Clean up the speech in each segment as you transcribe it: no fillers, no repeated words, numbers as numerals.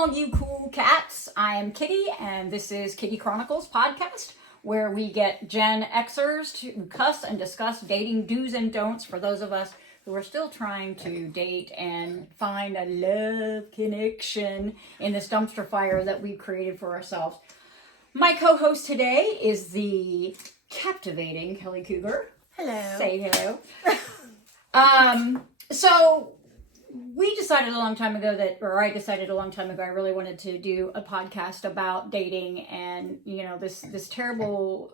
all you cool cats. I am Kitty, and this is Kitty Chronicles podcast, where we get Gen Xers to cuss and discuss dating do's and don'ts for those of us who are still trying to date and find a love connection in this dumpster fire that we've created for ourselves. My co-host today is the captivating Kelly Cougar. Hello. Say hello. So we decided a long time ago I decided a long time ago I really wanted to do a podcast about dating and, you know, this terrible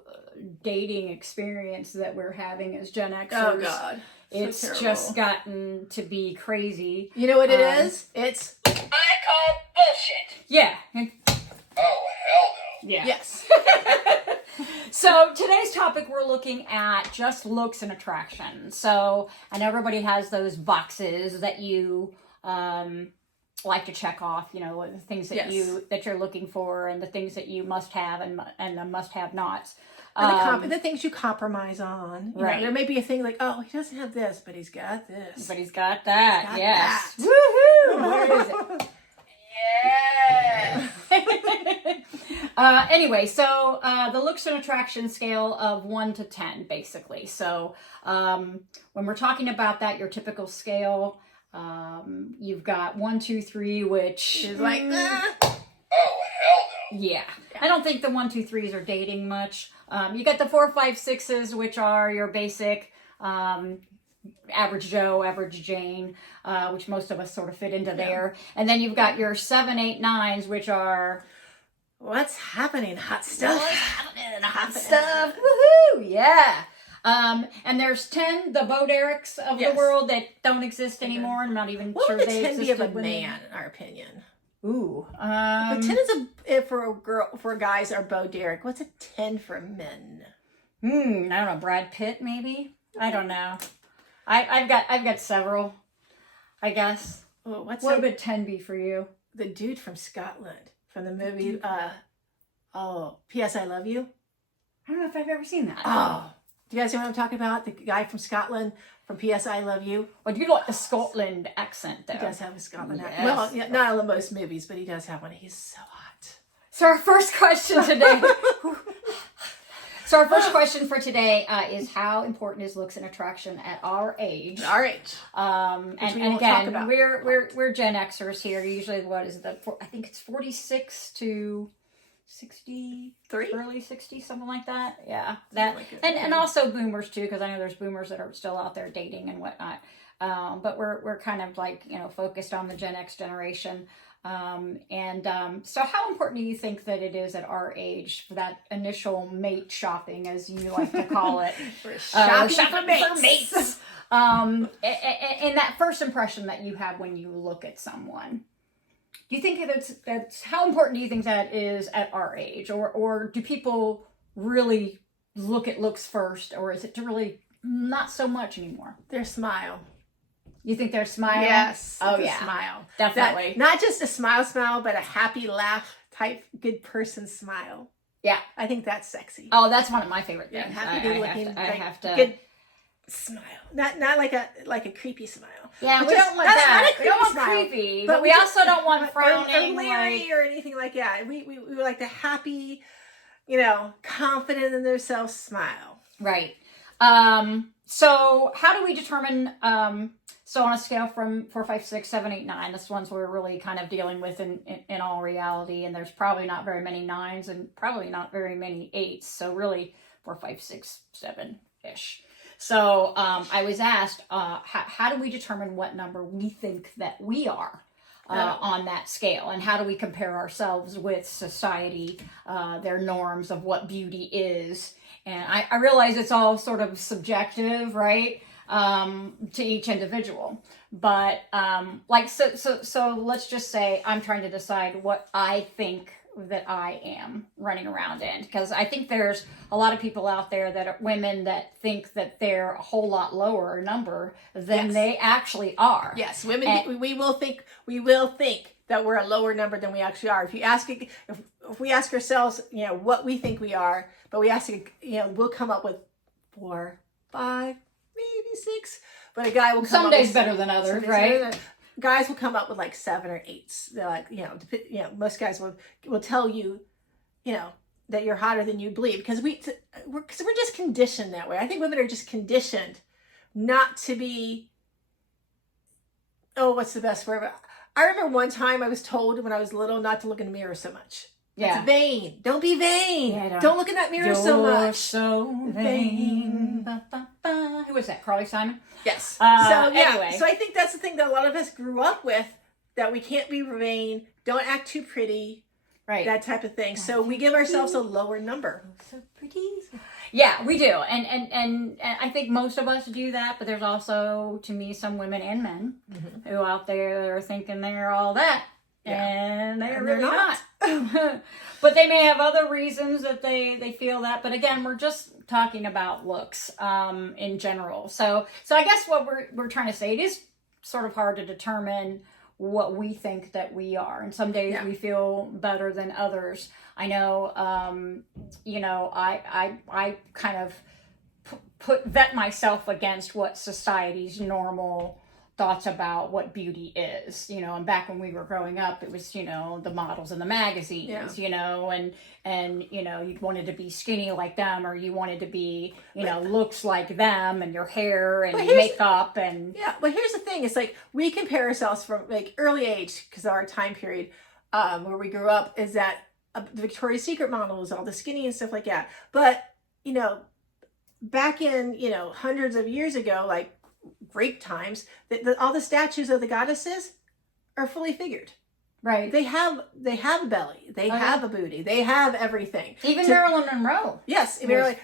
dating experience that we're having as Gen Xers. Oh, God. It's so just gotten to be crazy. You know what it is? It's... I call bullshit. Yeah. Oh, hell no. Yeah. Yes. So today's topic, we're looking at just looks and attraction. So, and everybody has those boxes that you like to check off, you know, the things that Yes. you're looking for and the things that you must have and the must have nots. And the things you compromise on. You know, Right. there may be a thing like, oh, he doesn't have this, but he's got this. But he's got that. He's got Yes. that. Woohoo! Where is it? Yeah. Anyway, so the looks and attraction scale of 1 to 10, basically. So when we're talking about that, your typical scale, you've got 1, 2, 3, which She's like, Oh, hell no. yeah. I don't think the 1, 2, 3s are dating much. You got the 4, 5, 6s, which are your basic average Joe, average Jane, which most of us sort of fit into there. And then you've got your 7, 8, 9s, which are what's happening? Hot stuff. hot stuff. Woohoo! Yeah. And there's 10, the Bo Dereks of the Yes. world that don't exist anymore. I'm not even What sure would a they 10 be of a existed when they- man, in our opinion? Ooh. If a 10 is if for a girl, for guys are Bo Derek. What's a 10 for men? I don't know. Brad Pitt, maybe. I don't know. I've got several. I guess. Oh, what's What that? would 10 be for you? The dude from Scotland from the movie P.S. I Love You. I don't know if I've ever seen that. Oh, do you guys know what I'm talking about? The guy from Scotland from P.S. I Love You. Well, you like the Scotland accent, though. He does have a Scotland Yes. accent. Well, yeah, not in most movies, but he does have one. He's so hot. So our first question today. So our first question for today is how important is looks and attraction at our age? All right. And we won't talk again, about. we're Gen Xers here. Usually, what is it? I think it's 46 to 63, early 60, something like that. Yeah, that like it. and also boomers too, because I know there's boomers that are still out there dating and whatnot. But we're kind of like, you know, focused on the Gen X generation. So how important do you think that it is at our age for that initial mate shopping, as you like to call it? Shopping for mates. And that first impression that you have when you look at someone. Do you think that's how important do you think that is at our age? Or do people really look at looks first, or is it really not so much anymore? Their smile. You think their smile? Yes. Oh, the yeah. smile. Definitely. Not just a smile, but a happy laugh type good person smile. Yeah. I think that's sexy. Oh, that's one of my favorite things. Yeah, happy good looking. I have to. Good smile. Not like a creepy smile. Yeah, we Just- don't want not that. a We don't want creepy smile, creepy, but but we we also don't want frowning. or leery or anything like that. We like the happy, you know, confident in themselves smile. Right. So how do we determine, so on a scale from 4, 5, 6, 7, 8, 9, that's the ones we're really kind of dealing with in all reality, and there's probably not very many 9s and probably not very many 8s, so really 4, 5, 6, 7-ish. So I was asked, how do we determine what number we think that we are on that scale, and how do we compare ourselves with society, their norms of what beauty is? And I realize it's all sort of subjective, right, to each individual. But so let's just say I'm trying to decide what I think that I am running around in, because I think there's a lot of people out there that are women that think that they're a whole lot lower number than Yes. they actually are. Yes, women. And- we will think that we're a lower number than we actually are. If we ask ourselves, you know, what we think we are, but we ask, you know, we'll come up with 4, 5, maybe 6. But a guy will come Some up days with better than others, some days right? better than- guys will come up with like 7 or 8s. They're like, most guys will tell you, that you're hotter than you believe because we're just conditioned that way. I think women are just conditioned not to be. Oh, what's the best word? I remember one time I was told when I was little not to look in the mirror so much. Yeah. It's vain. Don't be vain. Yeah, don't look in that mirror so You're much. so vain. Ba, ba, ba. Who was that? Carly Simon? Yes. Anyway. So I think that's the thing that a lot of us grew up with, that we can't be vain, don't act too pretty, Right. that type of thing. So we give ourselves a lower number. So pretty. Yeah, we do. And I think most of us do that, but there's also, to me, some women and men who out there are thinking they're all that. Yeah. And they're And really they're not. not. But they may have other reasons that they feel that. But again, we're just talking about looks in general. So I guess what we're trying to say, it is sort of hard to determine what we think that we are. And some days we feel better than others. I know, I kind of vet myself against what society's normal thoughts about what beauty is, and back when we were growing up, it was, the models in the magazines, and you wanted to be skinny like them, or you wanted to be, looks like them, and your hair and makeup and. Yeah, but here's the thing. It's like we compare ourselves from like early age, because our time period where we grew up is that the Victoria's Secret model was all the skinny and stuff like that. But, back in, hundreds of years ago, like Greek times, all the statues of the goddesses are fully figured. Right. They have a belly. They have a booty. They have everything. Even Marilyn Monroe. Yes, very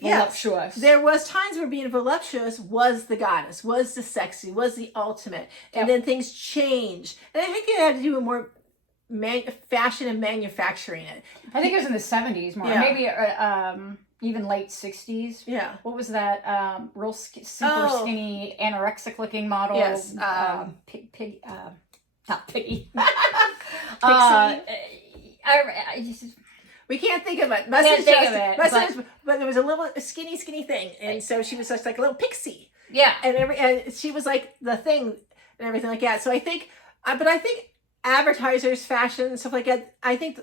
voluptuous. Yes. There was times where being voluptuous was the goddess, was the sexy, was the ultimate, and then things changed. And I think it had to do with more fashion and manufacturing it. I think it was in the 70s more, maybe even late 60s. Yeah. What was that real super skinny anorexic looking model? Yes. Not Piggy. Pixie. I just, we can't think of it. But there was a little skinny thing, and so she was just like a little pixie. Yeah. And she was like the thing and everything like that. So I think, but I think advertisers, fashion, and stuff like that, I think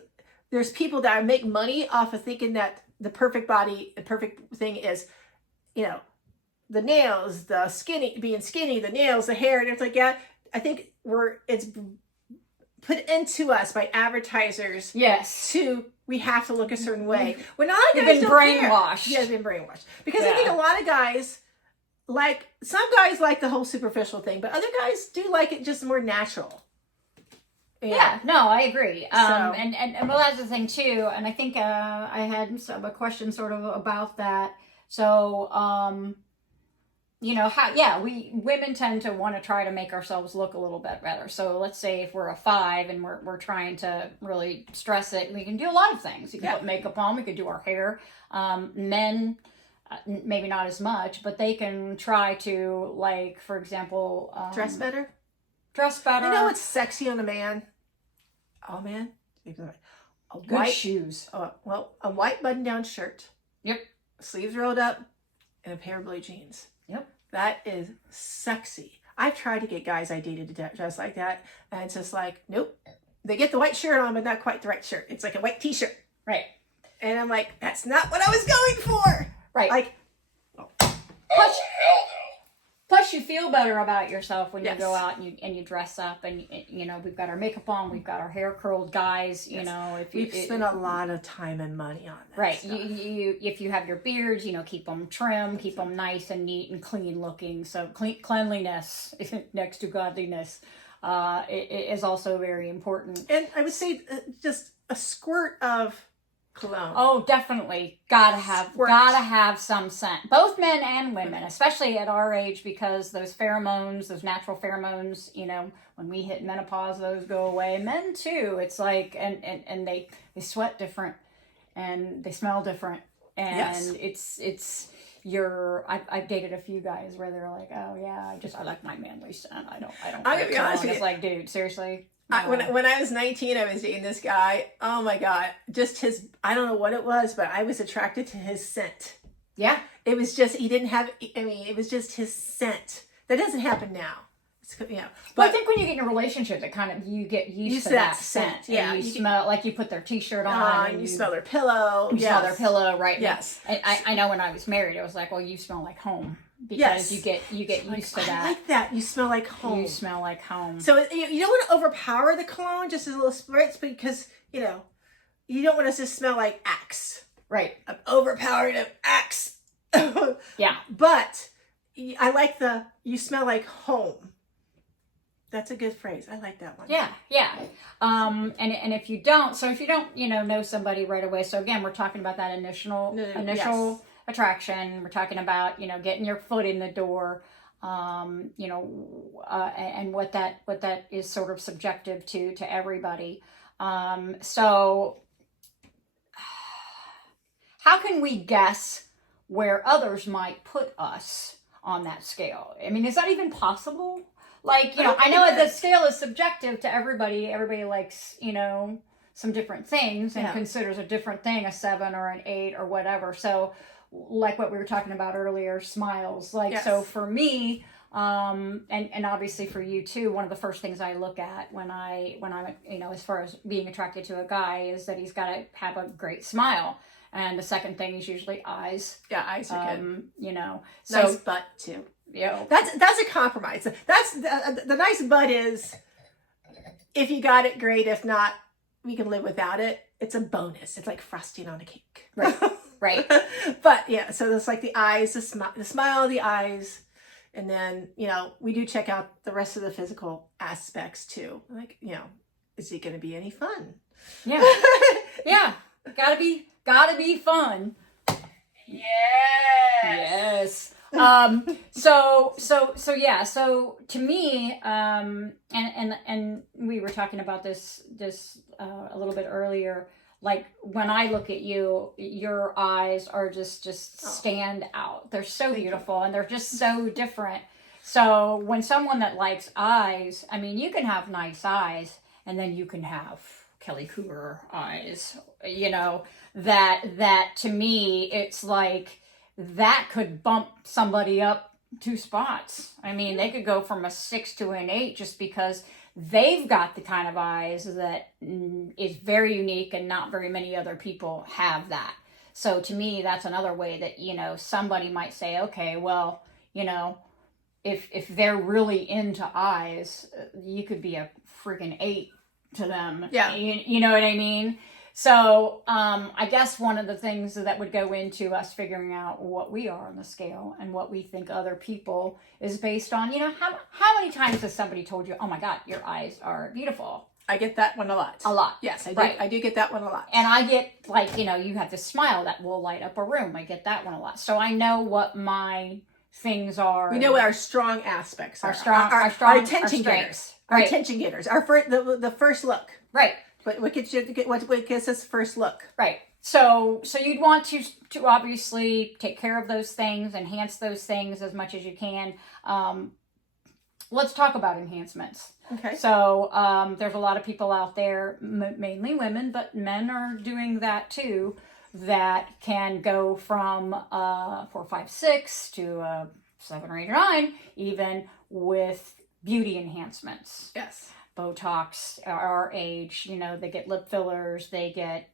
there's people that make money off of thinking that the perfect body, the perfect thing is, the nails, the being skinny, the nails, the hair, and everything like that. I think it's put into us by advertisers. Yes. We have to look a certain way. When a lot of guys They've been brainwashed. Yeah, they've been brainwashed. Because I think a lot of guys some guys like the whole superficial thing, but other guys do like it just more natural. Yeah, no, I agree. And well, that's the thing too. And I think I had a question sort of about that. So, women tend to want to try to make ourselves look a little bit better. So let's say if we're a 5 and we're trying to really stress it, we can do a lot of things. You can put makeup on, we could do our hair. Men, maybe not as much, but they can try to, like, for example, dress better. You know what's sexy on a man? Oh man, good shoes. A white button-down shirt. Yep. Sleeves rolled up, and a pair of blue jeans. Yep. That is sexy. I've tried to get guys I dated to dress like that, and it's just like, nope. They get the white shirt on, but not quite the right shirt. It's like a white t-shirt. Right. And I'm like, that's not what I was going for. Right. Like, hell no. Plus, you feel better about yourself when you go out and you dress up, and we've got our makeup on, we've got our hair curled, guys. If we've spent a lot of time and money on that. Right. Stuff. If you have your beards, keep them trim, keep them nice and neat and clean looking. So cleanliness next to godliness is also very important. And I would say just a squirt of cologne. Oh, definitely. Gotta have some scent. Both men and women, especially at our age, because those pheromones, those natural pheromones, when we hit menopause, those go away. Men too. It's like, and they sweat different and they smell different. And I've dated a few guys where they're like, oh yeah, I like my manly scent. I don't. I'm gonna be honest with you. It's like, dude, seriously. When I was 19, I was dating this guy. Oh my God. Just I don't know what it was, but I was attracted to his scent. Yeah. It was just, it was just his scent. That doesn't happen now. Yeah, But I but think when you get in a relationship, that kind of you get used to to that that scent. scent, yeah, And you you get- smell like you put their T-shirt on, and you smell their pillow. you smell their Yes. pillow, right? Yes. And I know when I was married, I was like, well, you smell like home because Yes. you get used to I that. like that. You smell like home. You smell like home. So you don't want to overpower the cologne, just as a little spritz, because you don't want us to smell like Axe. Right. I'm overpowered of Axe. Yeah. But I like you smell like home. That's a good phrase. I like that one. Yeah, yeah. And if you don't, know somebody right away. So again, we're talking about that initial Yes. attraction. We're talking about, getting your foot in the door, and what that is sort of subjective to everybody. So how can we guess where others might put us on that scale? I mean, is that even possible? Like, I know the scale is subjective to everybody. Everybody likes, some different things and considers a different thing a 7 or an 8 or whatever. So, like what we were talking about earlier, smiles. Like, Yes. so for me, and obviously for you too, one of the first things I look at when I'm, as far as being attracted to a guy is that he's got to have a great smile. And the second thing is usually eyes. Yeah, eyes are good. So, Nice butt too. Yeah. That's a compromise. That's the nice butt is, if you got it, great. If not, we can live without it. It's a bonus. It's like frosting on a cake. Right. Right. But yeah, so it's like the eyes, the smile, the eyes, and then we do check out the rest of the physical aspects too. Like is it going to be any fun? Yeah. Yeah. Gotta be fun. Yes. So yeah. So to me, and we were talking about this a little bit earlier. Like when I look at you, your eyes are just stand out. They're so beautiful and they're just so different. So when someone that likes eyes, I mean, you can have nice eyes and then you can have Kelly Cougar eyes, that to me, it's like that could bump somebody up 2 spots. I mean, they could go from a 6 to an 8 just because they've got the kind of eyes that is very unique and not very many other people have that. So to me, that's another way that, somebody might say, okay, well, if they're really into eyes, you could be a freaking 8 to them. Yeah. You know what I mean? So I guess one of the things that would go into us figuring out what we are on the scale and what we think other people is based on, how many times has somebody told you, oh my God, your eyes are beautiful? I get that one a lot. A lot. Yes, I do. Right. I do get that one a lot. And I get you have this smile that will light up a room. I get that one a lot. So I know what my things are. We know what our strong aspects are. Our attention getters. Our Right. attention getters. The first look. Right. What gets us first look? Right. So you'd want to obviously take care of those things, enhance those things as much as you can. Let's talk about enhancements. Okay. So there's a lot of people out there, mainly women, but men are doing that too, that can go from 4, 5, 6 to 7 or 8 or 9, even with beauty enhancements. Yes. Botox, our age, they get lip fillers, they get,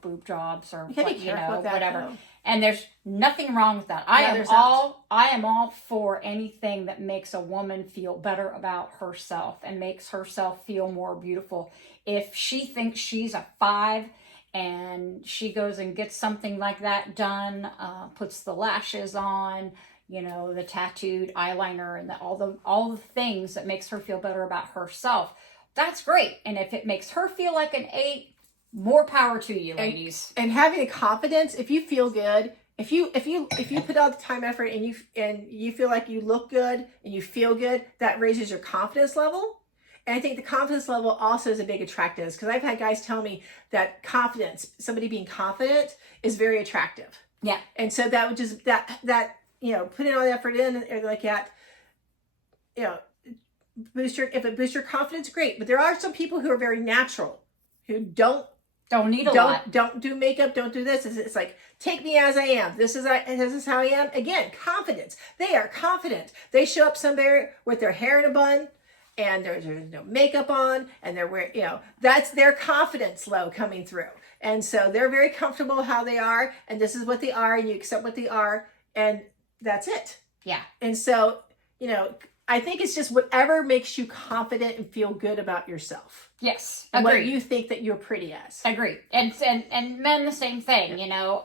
boob jobs or You gotta be careful with that, whatever. though. And there's nothing wrong with that. I am all for anything that makes a woman feel better about herself and makes herself feel more beautiful. If she thinks she's a 5 and she goes and gets something like that done, puts the lashes on, the tattooed eyeliner and all the things that makes her feel better about herself, that's great. And if it makes her feel like an 8, more power to you, ladies. And having a confidence, if you feel good, if you put out the time, effort, and you feel like you look good and you feel good, that raises your confidence level. And I think the confidence level also is a big attractiveness, because I've had guys tell me that confidence, somebody being confident, is very attractive. Yeah. And so that would just putting all the effort in, and like that, if it boosts your confidence, great. But there are some people who are very natural, who don't need a lot. Don't do makeup. Don't do this. It's like, take me as I am. This is how I am. Again, confidence. They are confident. They show up somewhere with their hair in a bun, and there's no makeup on, and they're wearing, that's their confidence low coming through. And so they're very comfortable how they are, and this is what they are, and you accept what they are, and that's it. Yeah. And so, I think it's just whatever makes you confident and feel good about yourself. Yes. And what Agreed. you think that you're pretty as. Agree. And men the same thing, I know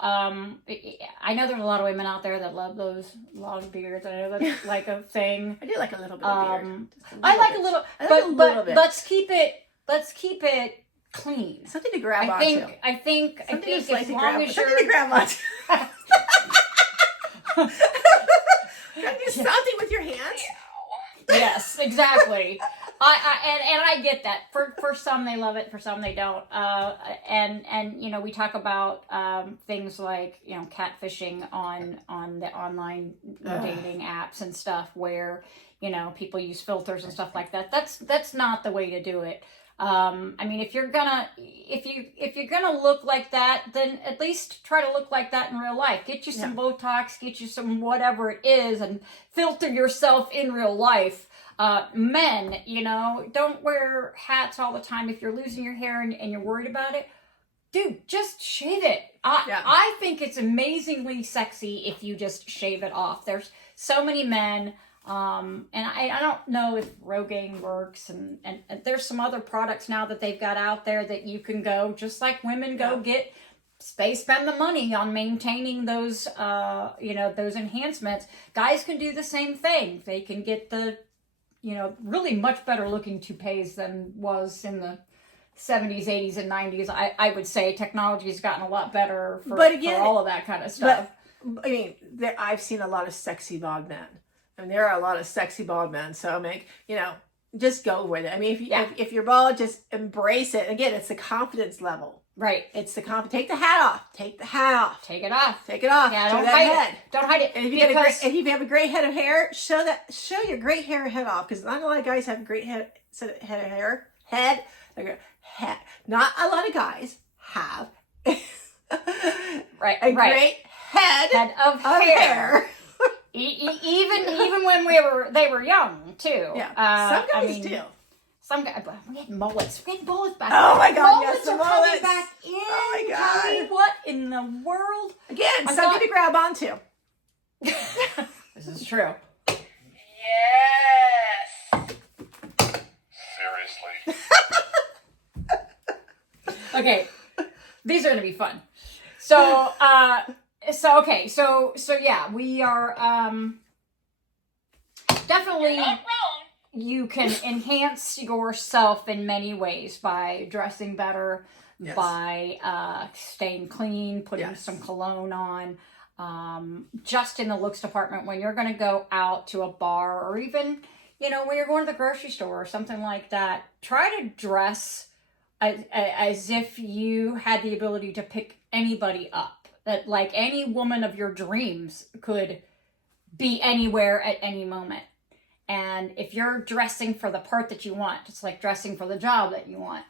there's a lot of women out there that love those long beards. I know that's like a thing. I do like a little bit of beard. I like a little, I like a little bit. let's keep it clean. Something to grab I onto. think Something as to long as something to you're grab onto. Gotta do something with your hands. yes, exactly. I get that. For some they love it, for some they don't. And we talk about things like catfishing on the online dating apps and stuff where people use filters and stuff like that. That's not the way to do it. If you're gonna look like that, then at least try to look like that in real life. Get you some Botox, get you some whatever it is, and filter yourself in real life. Men, don't wear hats all the time. If you're losing your hair and you're worried about it, dude, just shave it. I think it's amazingly sexy if you just shave it off. There's so many men. And I don't know if Rogaine works, and there's some other products now that they've got out there that you can go, just like women go get, they spend the money on maintaining those, those enhancements. Guys can do the same thing. They can get the, really much better looking toupees than was in the 70s, 80s, and 90s. I would say technology's gotten a lot better for all of that kind of stuff. But, I've seen a lot of sexy bald men. There are a lot of sexy bald men, so just go with it. If you're bald, just embrace it. Again, it's the confidence level. Right. It's the take the hat off. Take the hat off. Take it off. Take it off. Yeah, show don't that hide head. it. Don't hide it. And if you have a great head of hair, show your great head off, because not a lot of guys have great head of hair. Head. Not a lot of guys have right. great head of hair. Even when they were young too. Yeah, some guys do. Some guys, we're getting mullets. We're getting mullets back. Oh my God! Mullets yes, the are mullets. coming back in. Oh my God! Tell me what in the world? Again, something to grab onto. This is true. Yes. Seriously. Okay, these are gonna be fun. So yeah, we are definitely. You're not wrong. You can enhance yourself in many ways by dressing better, by staying clean, putting some cologne on. Just in the looks department, when you're going to go out to a bar, or even when you're going to the grocery store or something like that, try to dress as if you had the ability to pick anybody up. That like any woman of your dreams could be anywhere at any moment. And if you're dressing for the part that you want, it's like dressing for the job that you want,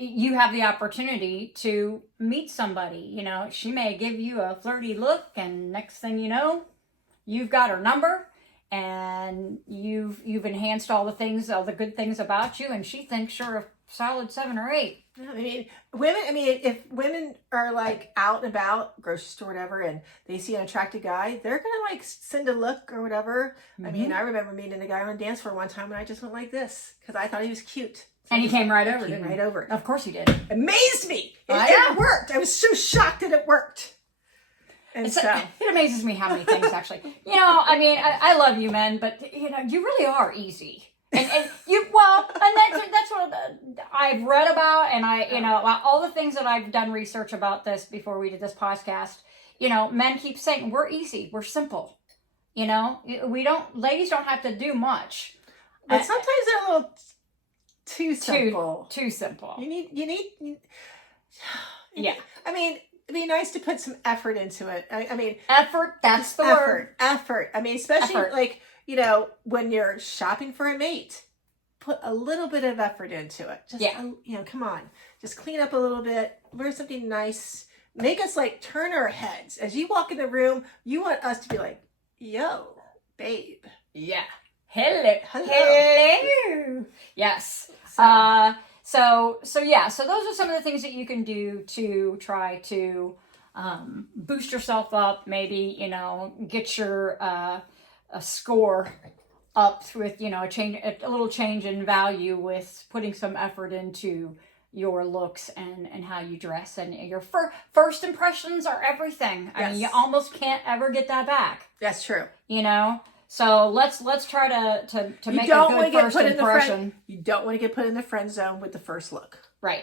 you have the opportunity to meet somebody. She may give you a flirty look, and next thing you know, you've got her number, and you've enhanced all the good things about you, and she thinks you're a solid 7 or 8. If women are like out and about, grocery store, whatever, and they see an attractive guy, they're gonna like send a look or whatever. Mm-hmm. I remember meeting a guy on a dance floor one time, and I just went like this because I thought he was cute. So And he came right over. Came right over. Of course he did. Amazed me. It worked. I was so shocked that it worked. And it amazes me how many things actually. I love you men, but you really are easy. And that's what I've read about, and all the things that I've done research about this before we did this podcast. Men keep saying we're easy, we're simple. Ladies don't have to do much. But sometimes they're a little too simple. Too simple. You need. Yeah. It'd be nice to put some effort into it. Effort. That's the word. Effort. Especially effort. like. When you're shopping for a mate, put a little bit of effort into it. Just, come on. Just clean up a little bit. Wear something nice. Make us like turn our heads. As you walk in the room, you want us to be like, yo, babe. Yeah. Hello. Hello. Hello. Yes. So yeah, so those are some of the things that you can do to try to boost yourself up, maybe, get your a score up with, a little change in value with putting some effort into your looks and how you dress, and your first impressions are everything. I mean, you almost can't ever get that back. That's true. So let's try to You make don't a want good to get first put in the impression. you don't want to get put in the friend zone with the first look. Right.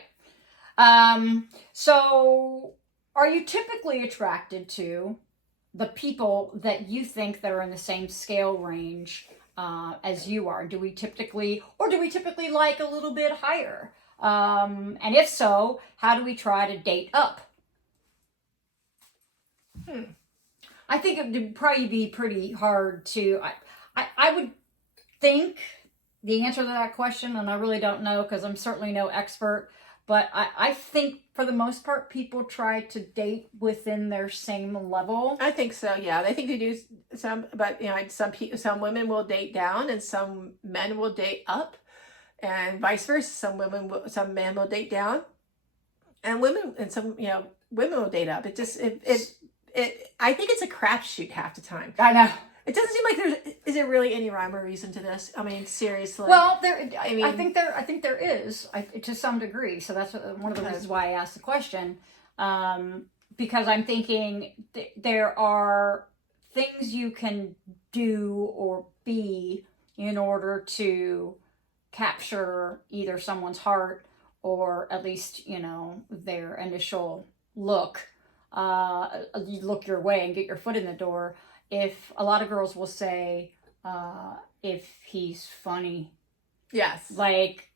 So are you typically attracted to the people that you think that are in the same scale range as you are? Do we typically like a little bit higher? And if so, how do we try to date up? I think it would probably be pretty hard to. I would think the answer to that question, and I really don't know because I'm certainly no expert, but I think for the most part, people try to date within their same level. I think so. Yeah, I think they do some, but some women will date down, and some men will date up, and vice versa. Some men will date down, and some women will date up. I think it's a crapshoot half the time. I know. It doesn't seem like is there really any rhyme or reason to this? I mean, seriously. Well, I think there is, to some degree. So that's one of the reasons why I asked the question, because I'm thinking there are things you can do or be in order to capture either someone's heart or at least their initial look. You look your way and get your foot in the door. If a lot of girls will say, if he's funny, yes, like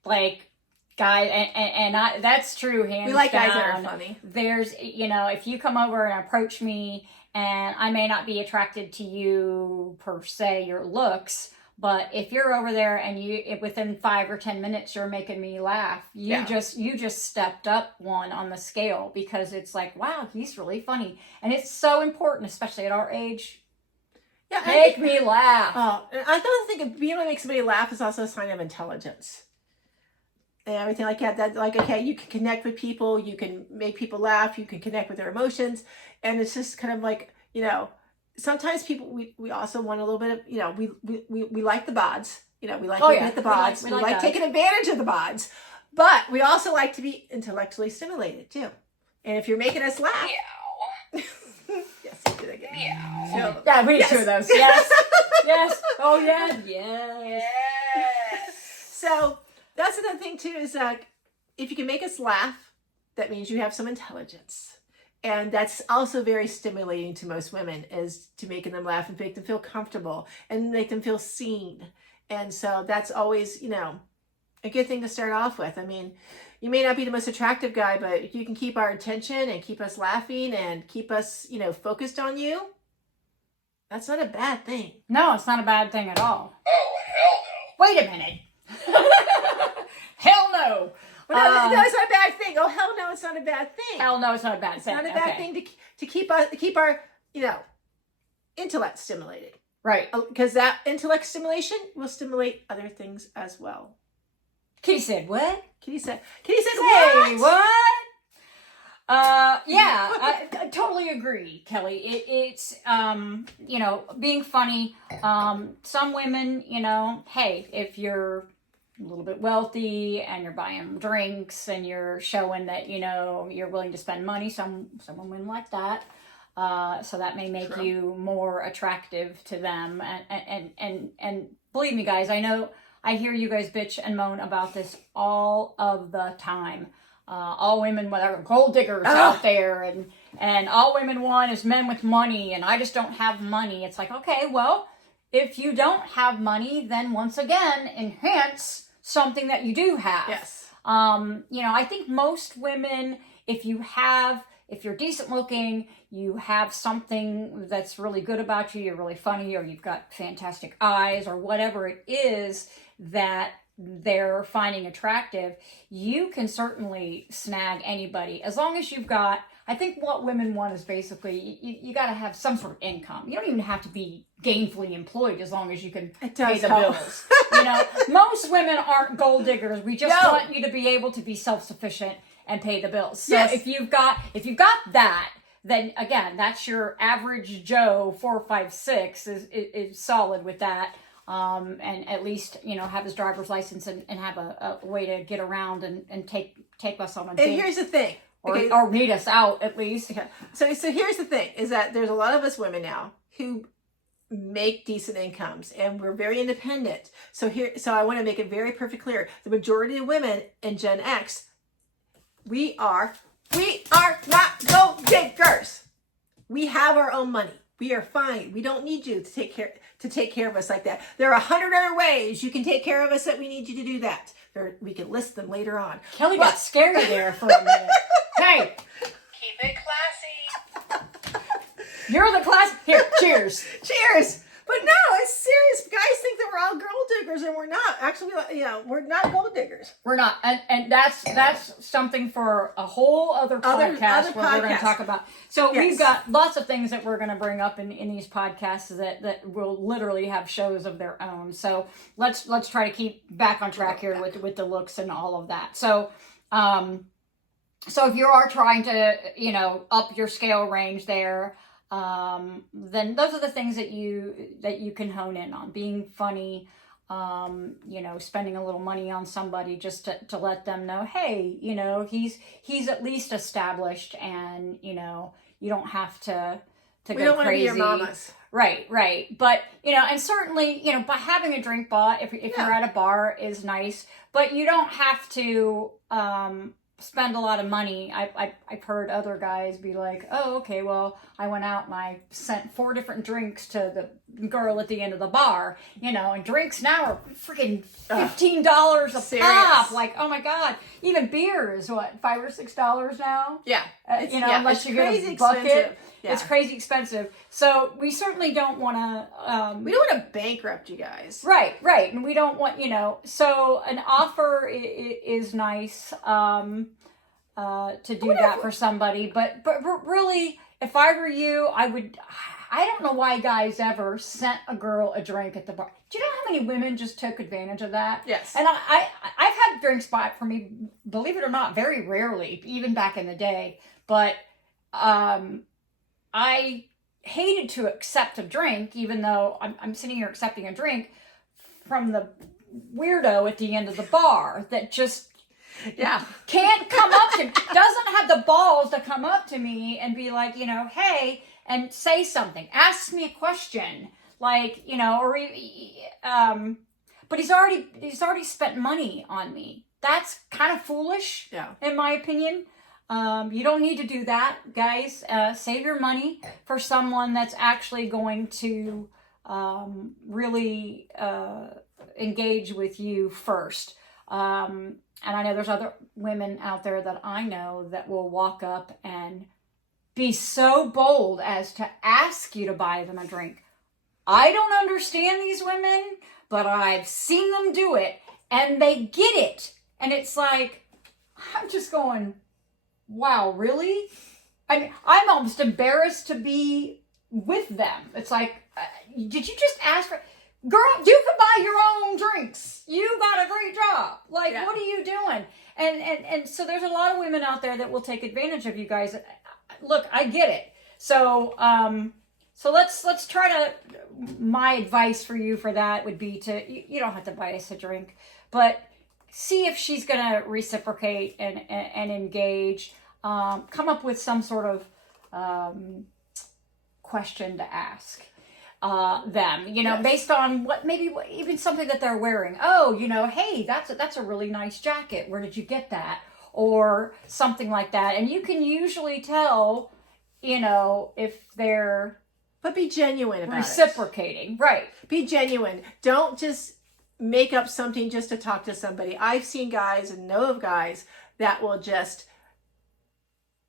guys, and that's true. Hands we like down. guys that are funny. There's, if you come over and approach me, and I may not be attracted to you per se, your looks, but if you're over there and within 5 or 10 minutes you're making me laugh, you just stepped up one on the scale, because it's like, wow, he's really funny, and it's so important, especially at our age. Yeah, Make me laugh. Oh, I don't think being able to make somebody laugh is also a sign of intelligence. And everything like that. Like, okay, you can connect with people, you can make people laugh, you can connect with their emotions. And it's just kind of like, sometimes people, we also want a little bit of, we like the bods. We like looking at the bods. We like taking advantage of the bods. But we also like to be intellectually stimulated too. And if you're making us laugh. Yes, you did again. Meow. Yeah, we need 2 of those. Yes. Yes. Oh, yeah. Yes. So that's another thing too, is that if you can make us laugh, that means you have some intelligence. And that's also very stimulating to most women, is to making them laugh and make them feel comfortable and make them feel seen. And so that's always, a good thing to start off with. I mean, you may not be the most attractive guy, but if you can keep our attention and keep us laughing and keep us, focused on you, that's not a bad thing. No, it's not a bad thing at all. Oh, hell no. Wait a minute. Hell no. Well, no, it's not a bad thing. Oh, hell no, it's not a bad thing. Hell no, it's not a bad It's thing. not a bad thing to keep our intellect stimulated. Right. Because that intellect stimulation will stimulate other things as well. Kitty said what? Kitty said Say what? what? Yeah, I totally agree, Kelly. It's being funny. Some women, hey, if you're a little bit wealthy and you're buying drinks and you're showing that you're willing to spend money, some women like that. So that may make you more attractive to them. And believe me, guys, I hear you guys bitch and moan about this all of the time. All women are gold diggers out there, and all women want is men with money, and I just don't have money. It's like, okay, well, if you don't have money, then once again, enhance something that you do have. Yes. I think most women, if you're decent looking, you have something that's really good about you, you're really funny, or you've got fantastic eyes, or whatever it is that they're finding attractive, you can certainly snag anybody as long as you've got. I think what women want is basically you got to have some sort of income. You don't even have to be gainfully employed as long as you can pay the bills. Most women aren't gold diggers. We just want you to be able to be self-sufficient and pay the bills. So if you've got that, then again, that's your average Joe 456 is solid with that. And at least, have his driver's license and have a way to get around and take us on a date. And here's the thing. Or meet us out at least. Yeah. So here's the thing, is that there's a lot of us women now who make decent incomes and we're very independent. So I want to make it very perfect clear. The majority of women in Gen X, we are not gold diggers. We have our own money. We are fine. We don't need you to take care of us like that. There are 100 other ways you can take care of us that we need you to do that. We can list them later on. Kelly got scary there for a minute. Hey, Keep it classy. you're the class. Here, cheers. Cheers. But no, it's serious. Guys think that we're all gold diggers, and we're not. Actually, we're not gold diggers. We're not, and that's something for a whole other podcast where we're going to talk about. So we've got lots of things that we're going to bring up in these podcasts that will literally have shows of their own. So let's try to keep back on track here with the looks and all of that. So so if you are trying to up your scale range there, then those are the things that you can hone in on. Being funny, spending a little money on somebody just to let them know, hey, he's at least established, and you don't have to go crazy. We don't want to be your mamas. Right. But, and certainly, by having a drink bought, if you're at a bar, is nice, but you don't have to spend a lot of money. I've heard other guys be like, oh, okay, well, I went out and I sent 4 different drinks to the girl at the end of the bar, and drinks now are freaking $15 a pop. Like, oh my God. Even beer is what, $5 or $6 now? Yeah. Unless you get a bucket. Yeah. It's crazy expensive. So we certainly don't want to... we don't want to bankrupt you guys. Right. And we don't want, so an offer is nice to do that for somebody. But really, if I were you, I don't know why guys ever sent a girl a drink at the bar. Do you know how many women just took advantage of that? Yes. And I've had drinks bought for me, believe it or not, very rarely, even back in the day. But I hated to accept a drink, even though I'm sitting here accepting a drink from the weirdo at the end of the bar that just can't come up to me, doesn't have the balls to come up to me and be like, hey, and say something, ask me a question, like, but he's already spent money on me. That's kind of foolish, in my opinion. You don't need to do that, guys. Save your money for someone that's actually going to really engage with you first. And I know there's other women out there that I know that will walk up and be so bold as to ask you to buy them a drink. I don't understand these women, but I've seen them do it, and they get it. And it's like, I'm just going, wow, really? I mean, I'm almost embarrassed to be with them. It's like, did you just ask for... Girl, you can buy your own drinks. You got a great job. Like, what are you doing? And so there's a lot of women out there that will take advantage of you guys. Look, I get it. So let's try to... My advice for you for that would be to... You don't have to buy us a drink, but see if she's going to reciprocate and engage. Come up with some sort of question to ask them, based on even something that they're wearing. Oh, hey, that's a really nice jacket. Where did you get that? Or something like that. And you can usually tell, if they're... But be genuine about reciprocating. Right. Be genuine. Don't just make up something just to talk to somebody. I've seen guys and know of guys that will just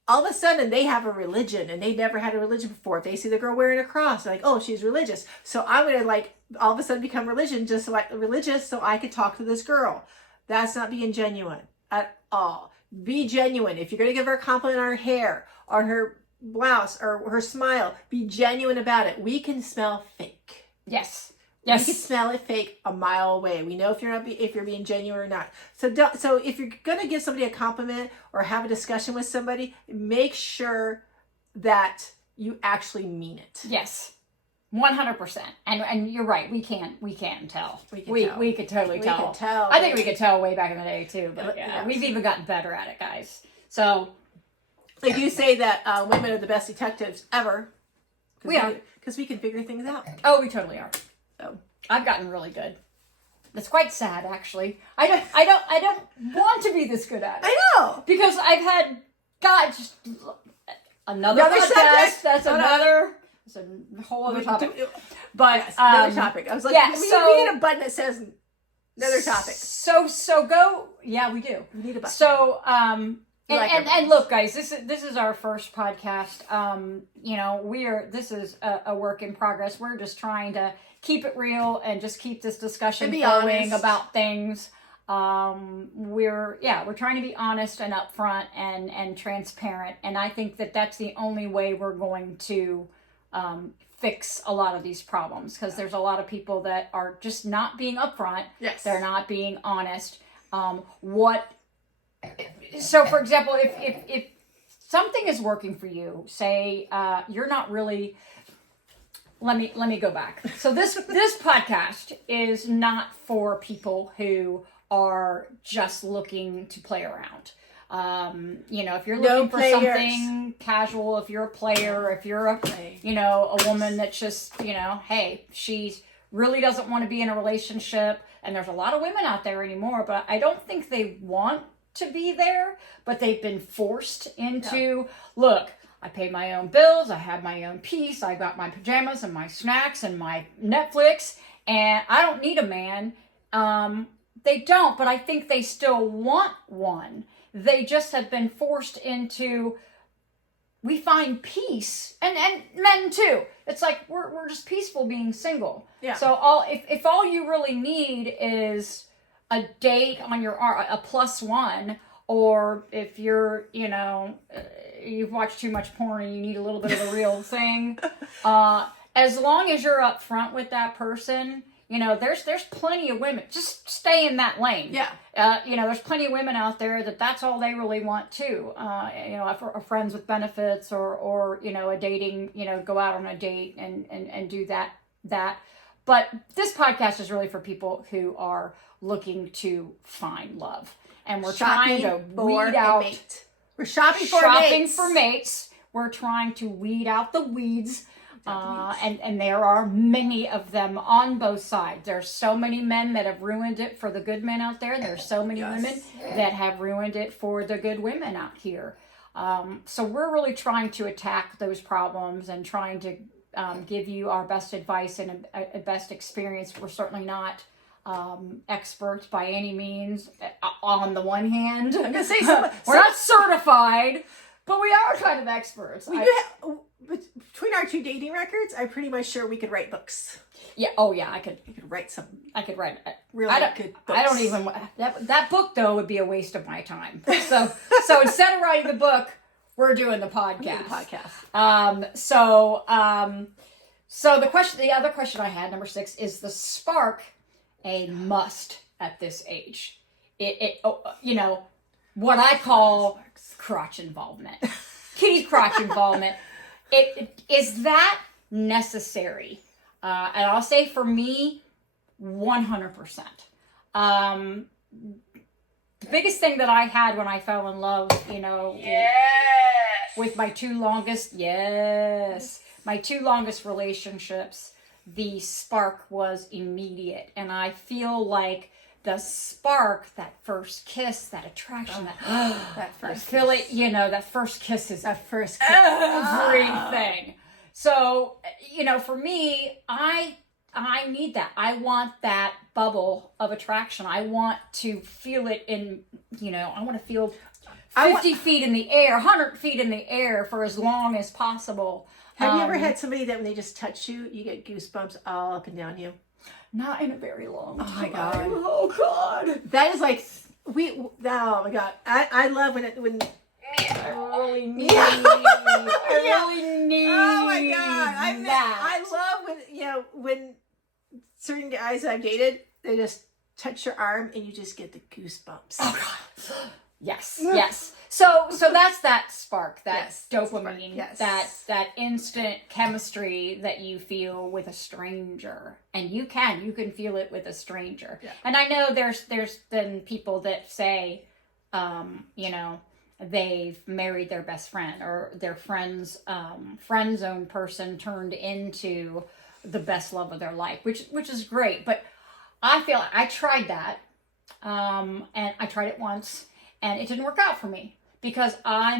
all of a sudden they have a religion and they never had a religion before. If they see the girl wearing a cross, they're like, oh, she's religious. So I'm going to like all of a sudden become religious so I could talk to this girl. That's not being genuine at all. Be genuine. If you're going to give her a compliment on her hair, on her blouse, or her smile, be genuine about it. We can smell fake. Yes. We can Yes. smell it fake a mile away. We know if you're being genuine or not. So if you're gonna give somebody a compliment or have a discussion with somebody, make sure that you actually mean it. Yes. 100%. And you're right. We can tell. We can tell. We could totally We tell. can tell. I think we could tell way back in the day too. But yeah, Yes. we've even gotten better at it, guys. So They do say that women are the best detectives ever. We are. Because we can figure things out. we totally are. So I've gotten really good. It's quite sad, actually. I don't want to be this good at it. I know. Because I've had just another Another podcast. subject. That's No, no. another. It's a whole other topic. But Yes, another topic. I was like, yeah, we so- need a button that says another topic. So go. Yeah, we do. We need a button. So We like our and buttons. look, guys, this is our first podcast. This is a work in progress. We're just trying to keep it real and just keep this discussion And be flowing honest. about things. We're trying to be honest and upfront and transparent, and I think that that's the only way we're going to fix a lot of these problems, because there's a lot of people that are just not being upfront. Yes. They're not being honest. So for example, if something is working for you, say you're not really, let me go back. So this podcast is not for people who are just looking to play around. If you're No looking for players. something casual, if you're a player, if you're a woman that's just, hey, she really doesn't want to be in a relationship, and there's a lot of women out there anymore, but I don't think they want to be there, but they've been forced into, look, I pay my own bills, I have my own peace, I got my pajamas and my snacks and my Netflix, and I don't need a man. They don't, but I think they still want one. They just have been forced into, we find peace, and men too. It's like we're just peaceful being single. Yeah. So if all you really need is a date on a +1, or if you're you've watched too much porn and you need a little bit of the real thing, as long as you're upfront with that person, there's plenty of women. Just stay in that lane. Yeah. There's plenty of women out there that's all they really want too. Friends with benefits, or a dating, go out on a date and do that. But this podcast is really for people who are looking to find love. And we're trying to weed out. We're shopping for mates. We're trying to weed out the weeds. And there are many of them on both sides. There's so many men that have ruined it for the good men out there. There's so many women that have ruined it for the good women out here. So we're really trying to attack those problems and trying to give you our best advice and a best experience. We're certainly not experts by any means. On the one hand, I'm gonna say we're not certified, but we are kind of experts. Between our two dating records, I'm pretty much sure we could write books. Yeah. Oh, yeah. I could We could write some write really good books. I don't even that book though would be a waste of my time. So instead of writing the book, we're doing the podcast. So the other question I had, number 6, is the spark a must at this age? What I call crotch involvement, kitty crotch involvement. It is that necessary? And I'll say for me, 100%. The biggest thing that I had when I fell in love, Yes. with my two longest relationships, the spark was immediate. And I feel like the spark, that first kiss, that attraction, that first I feel kiss. it, that first kiss is That first kiss. everything. So, for me, I need that. I want that bubble of attraction. I want to feel it in, I want to feel I 50 feet in the air, 100 feet in the air for as long as possible. Have you ever had somebody that when they just touch you, you get goosebumps all up and down you? Not in a very long time. Oh my God. Oh God. That is like oh my God. I love when I really need. Yeah. I really need. Oh my God. that. I love when when certain guys I've dated, they just touch your arm and you just get the goosebumps. Oh God. Yes. Yes. So that's that spark, that Yes, dopamine, yes. that instant chemistry that you feel with a stranger, and you can feel it with a stranger. Yeah. And I know there's been people that say, they've married their best friend, or their friend's friend zone person turned into the best love of their life, which is great. But I feel I tried that, and I tried it once, and it didn't work out for me because I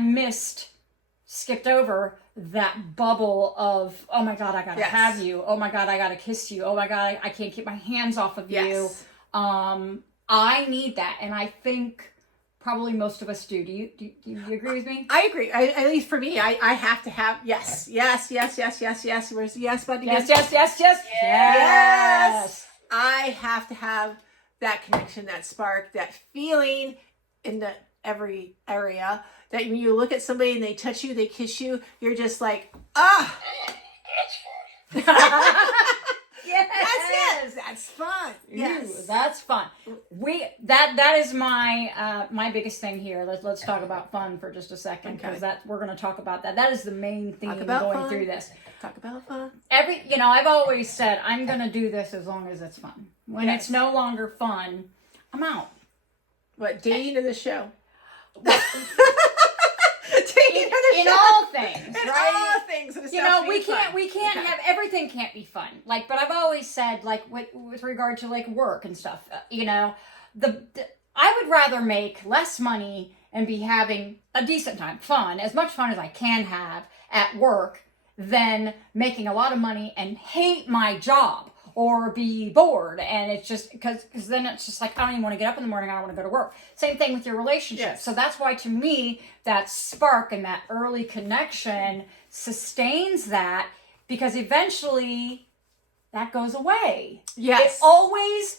skipped over that bubble of, oh my God, I gotta Yes. have you. Oh my God, I gotta kiss you. Oh my God, I can't keep my hands off of you. Yes. I need that, and I think probably most of us do. Do you agree with me? I agree. At least for me, I have to have yes. Where's the yes button again? Yes. Yes. I have to have that connection, that spark, that feeling in every area that when you look at somebody and they touch you, they kiss you, you're just like, ah, That's fun. Yes. that's it. That's fun. Ooh, Yes. that's fun. That is my my biggest thing here. Let's talk about fun for just a second, because Okay. we're going to talk about that. That is the main theme Talk about going fun. through this. Talk about fun. I've always said I'm going to do this as long as it's fun. When Yes. it's no longer fun, I'm out. What, dating or the show? In all things, In right? all things. It starts we being fun. can't Okay. have everything can't be fun. Like, but I've always said, like, with regard to like work and stuff, I would rather make less money and be having a decent time, as much fun as I can have at work, than making a lot of money and hate my job or be bored. And it's just because then it's just like, I don't even want to get up in the morning. I don't want to go to work. Same thing with your relationship. Yes. So that's why, to me, that spark and that early connection sustains that, because eventually that goes away. Yes. It always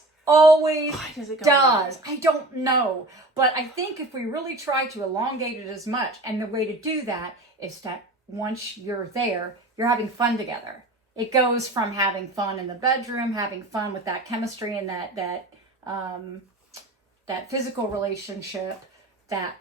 Why does it go does. away? I don't know. But I think if we really try to elongate it as much, and the way to do that is that once you're there, you're having fun together. It goes from having fun in the bedroom, having fun with that chemistry and that physical relationship, that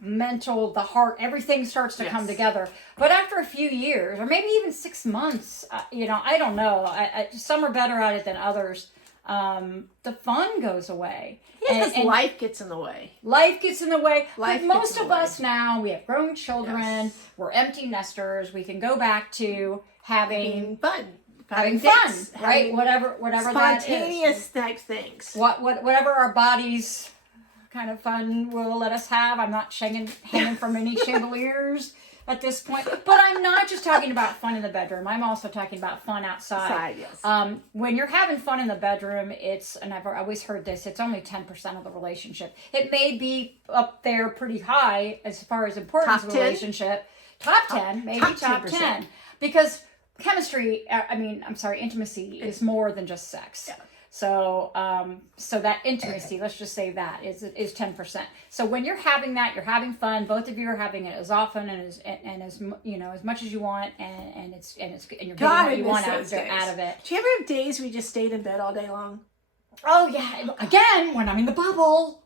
mental, the heart, everything starts to come Yes. together. But after a few years, or maybe even 6 months, I don't know. Some are better at it than others. The fun goes away. Because And life gets in the way. life gets in the way. Life But most gets in of the way. us now, we have grown children. Yes. We're empty nesters. We can go back to having Fun. having fun, dates, right? having whatever that is. spontaneous type things. Whatever our bodies kind of fun will let us have. I'm not hanging from any chandeliers at this point. But I'm not just talking about fun in the bedroom. I'm also talking about fun outside. Side, yes. When you're having fun in the bedroom, and I've always heard this, it's only 10% of the relationship. It may be up there pretty high as far as importance Top of 10? the relationship. Top 10, maybe top top 10%. 10. Because chemistry, intimacy is more than just sex. Yeah. So that intimacy, let's just say that is 10%. So when you're having that, you're having fun. Both of you are having it as often and as much as you want, and you're getting God, what I you miss want those days. out of it. Do you ever have days where you just stayed in bed all day long? Oh yeah, again, when I'm in the bubble.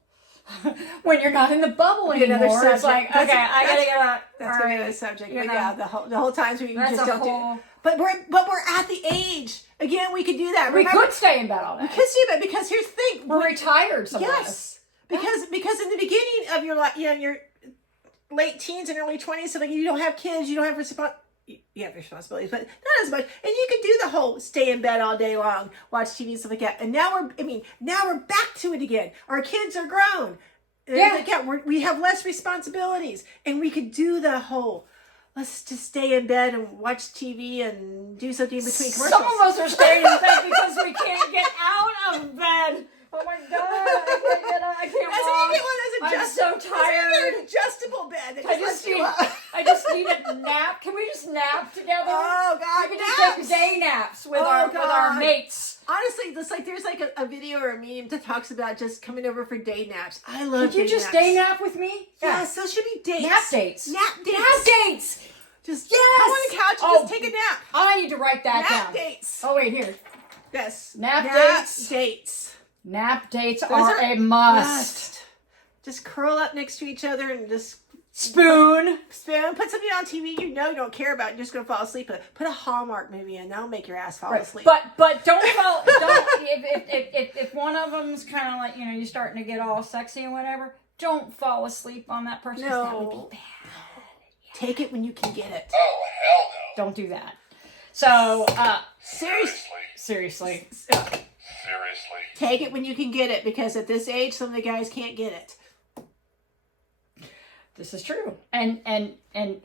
When you're not in the bubble Be another anymore, it's like, subject. okay, I gotta get up. That's All gonna be right. another subject. You But know. yeah, the whole times where you That's just a don't whole. do. But we're at the age again. We could do that. We Remember- could stay in bed all day. We could see that because here's the thing. We're retired. Some of us. Yes, because in the beginning of your life, your late teens and early 20s, so like you don't have kids, you don't have you have responsibilities, but not as much, and you can do the whole stay in bed all day long, watch TV and stuff like that. And now we're back to it again. Our kids are grown. Yeah. We have less responsibilities, and we could do the whole. Let's just stay in bed and watch TV and do something in between commercials. Some of us are staying in bed because we can't get out of bed. Oh my god, I can't That's walk. what you get one of those I'm so tired. An adjustable bed that I just just lifts you need, up. I just need a nap. Can we just nap together? Oh God, we can just naps! take day naps with Oh, our God. mates. Honestly, it's like there's like a video or a meme that talks about just coming over for day naps. I love. Could you day just naps. day nap with me? Yes, those should be dates. Nap dates. Nap dates. Nap dates. Just Yes! come on the couch and Oh. just take a nap. I need to write that Nap down. dates. Oh wait, here. Yes. Nap dates. Dates. Nap dates Those are a must. Just curl up next to each other and just Spoon. put something on TV you know you don't care about. You're just gonna fall asleep. Put a Hallmark movie in. That'll make your ass fall Right. asleep. But don't fall. Don't if one of them's kind of like you're starting to get all sexy and whatever. Don't fall asleep on that person. 'Cause that would No. be bad. Take it when you can get it. Oh, hell no. Don't do that. So Seriously. seriously, Seriously. Take it when you can get it, because at this age, some of the guys can't get it. this is true, and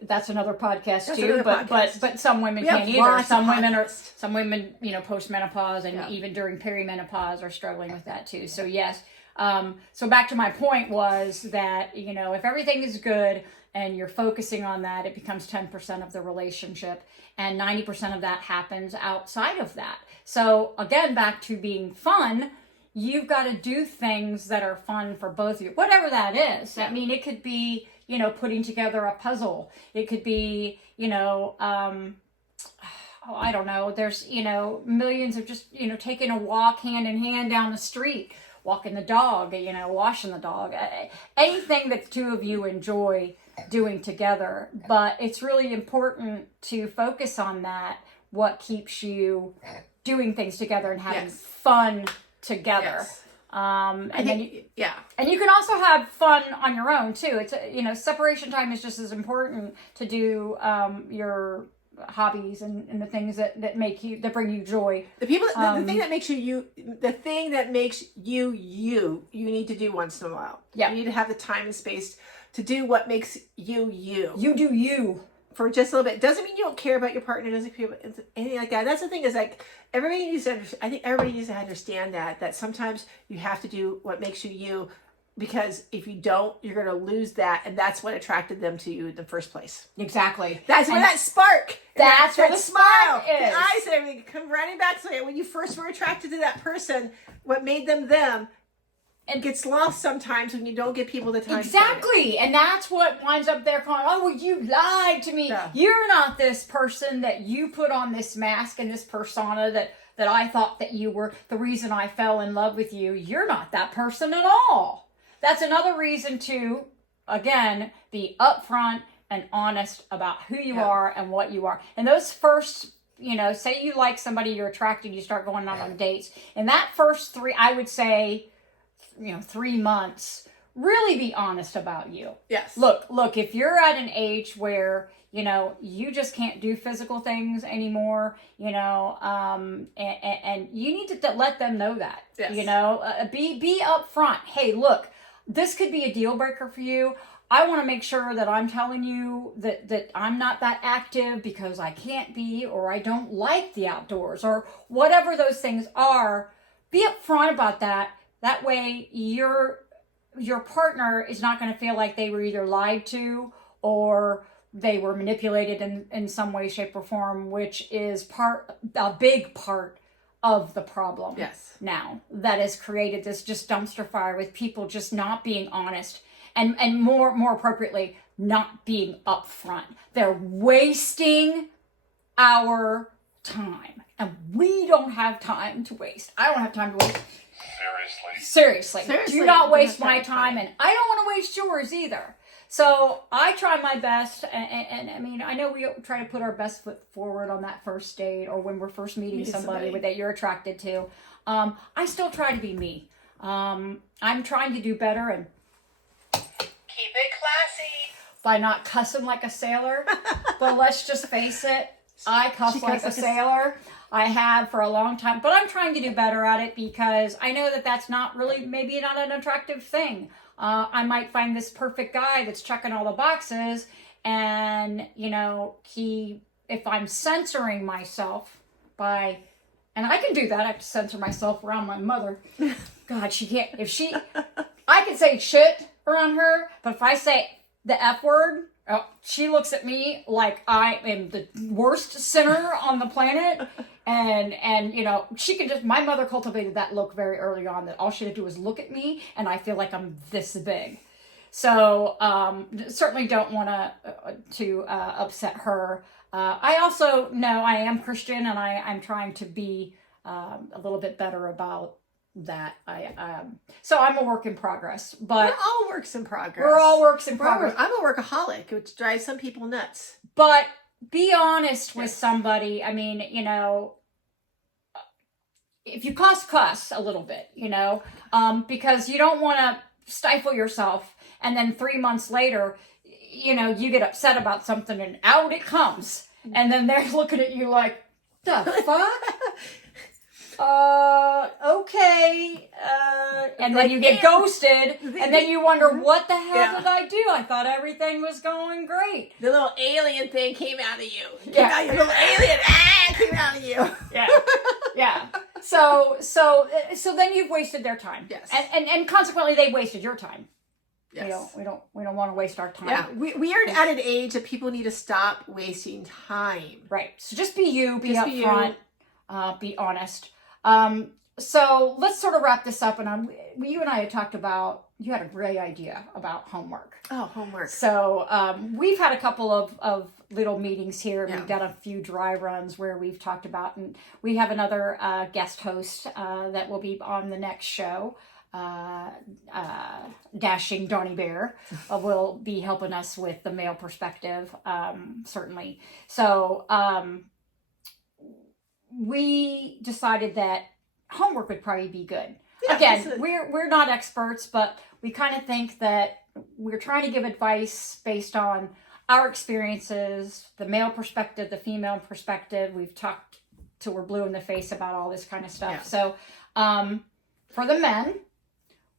that's another podcast That's too. another But podcast. but some women We have can't either. lots of Some women podcasts. some women post menopause and Yeah. even during perimenopause are struggling with that too. So yes. So back to my point was that if everything is good and you're focusing on that, it becomes 10% of the relationship, and 90% of that happens outside of that. So again, back to being fun. You've got to do things that are fun for both of you, whatever that is. I mean, it could be, putting together a puzzle. It could be, I don't know. There's, millions of just, taking a walk hand in hand down the street, walking the dog, washing the dog. Anything that the two of you enjoy doing together. But it's really important to focus on that, what keeps you doing things together and having Yes. fun together. Yes. And I then think, yeah. and you can also have fun on your own too. It's separation time is just as important to do your hobbies and the things that bring you joy. The people, the thing that makes you, you need to do once in a while. Yeah. You need to have the time and space to do what makes you, you. You do you. For just a little bit. Doesn't mean you don't care about your partner, doesn't care about anything like that. That's the thing, is like everybody needs to I think everybody needs to understand that sometimes you have to do what makes you you, because if you don't, you're going to lose that, and that's what attracted them to you in the first place. Exactly. That's where And that spark, that's where that the smile, spark is. the eyes and everything come running back to you. When you first were attracted to that person, what made them them, and gets lost sometimes when you don't give people the time. Exactly. And that's what winds up there calling, oh, well, you lied to me. Yeah. You're not this person that you put on this mask and this persona that I thought that you were. The reason I fell in love with you, you're not that person at all. That's another reason to, again, be upfront and honest about who you are and what you are. And those first, say you like somebody, you're attracted, you start going out on dates. In that first three, I would say, 3 months, really be honest about you. Yes. Look, if you're at an age where, you just can't do physical things anymore, and you need to let them know that, Yes. Be upfront. Hey, look, this could be a deal breaker for you. I want to make sure that I'm telling you that I'm not that active because I can't be, or I don't like the outdoors, or whatever those things are. Be upfront about that. That way your partner is not going to feel like they were either lied to or they were manipulated in some way, shape, or form, which is a big part of the problem. Yes. Now that has created this just dumpster fire with people just not being honest and more appropriately, not being upfront. They're wasting our time, and we don't have time to waste. I don't have time to waste. Seriously. Seriously, Do not waste don't have my time, and I don't want to waste yours either. So I try my best, and I mean, I know we try to put our best foot forward on that first date or when we're first meeting somebody that you're attracted to. I still try to be me. I'm trying to do better and Keep it classy. by not cussing like a sailor. But let's just face it, I cuss like a sailor. I have for a long time, but I'm trying to do better at it because I know that that's not really, maybe not an attractive thing. I might find this perfect guy that's checking all the boxes, and if I'm censoring myself and I can do that, I have to censor myself around my mother. God, she can't. I can say shit around her, but if I say the F word, oh, she looks at me like I am the worst sinner on the planet. And you know, she can just, my mother cultivated that look very early on, that all she had to do was look at me and I feel like I'm this big. So, certainly don't want to upset her. I also know I am Christian, and I'm trying to be, a little bit better about that. So I'm a work in progress, but We're all works in progress. we're all works in progress. I'm a workaholic, which drives some people nuts. But be honest with Yes. somebody. I mean, you know, if you cuss a little bit, you know, because you don't want to stifle yourself, and then 3 months later, you know, you get upset about something and out it comes, and then they're looking at you like, the fuck? Okay. And then Like, you get ghosted, and then you wonder, what the hell Yeah. did I do? I thought everything was going great. The little alien thing came out of you. Yeah. Your little alien came out of you. Yeah. Yeah. So then you've wasted their time. Yes. And consequently they wasted your time. Yes. We don't want to waste our time. Yeah, we are at an age that people need to stop wasting time. Right. So just be you, be Just be upfront, be honest. So let's sort of wrap this up. And you and I had talked about, you had a great idea about homework. Oh, homework. So we've had a couple of little meetings here. Yeah. We've done a few dry runs where we've talked about, and we have another guest host that will be on the next show. Dashing Donnie Bear will be helping us with the male perspective, certainly. So we decided that homework would probably be good. Yeah, Again, that's it. we're not experts, but we kind of think that we're trying to give advice based on our experiences, the male perspective, the female perspective. We've talked till we're blue in the face about all this kind of stuff. Yeah. So for the men,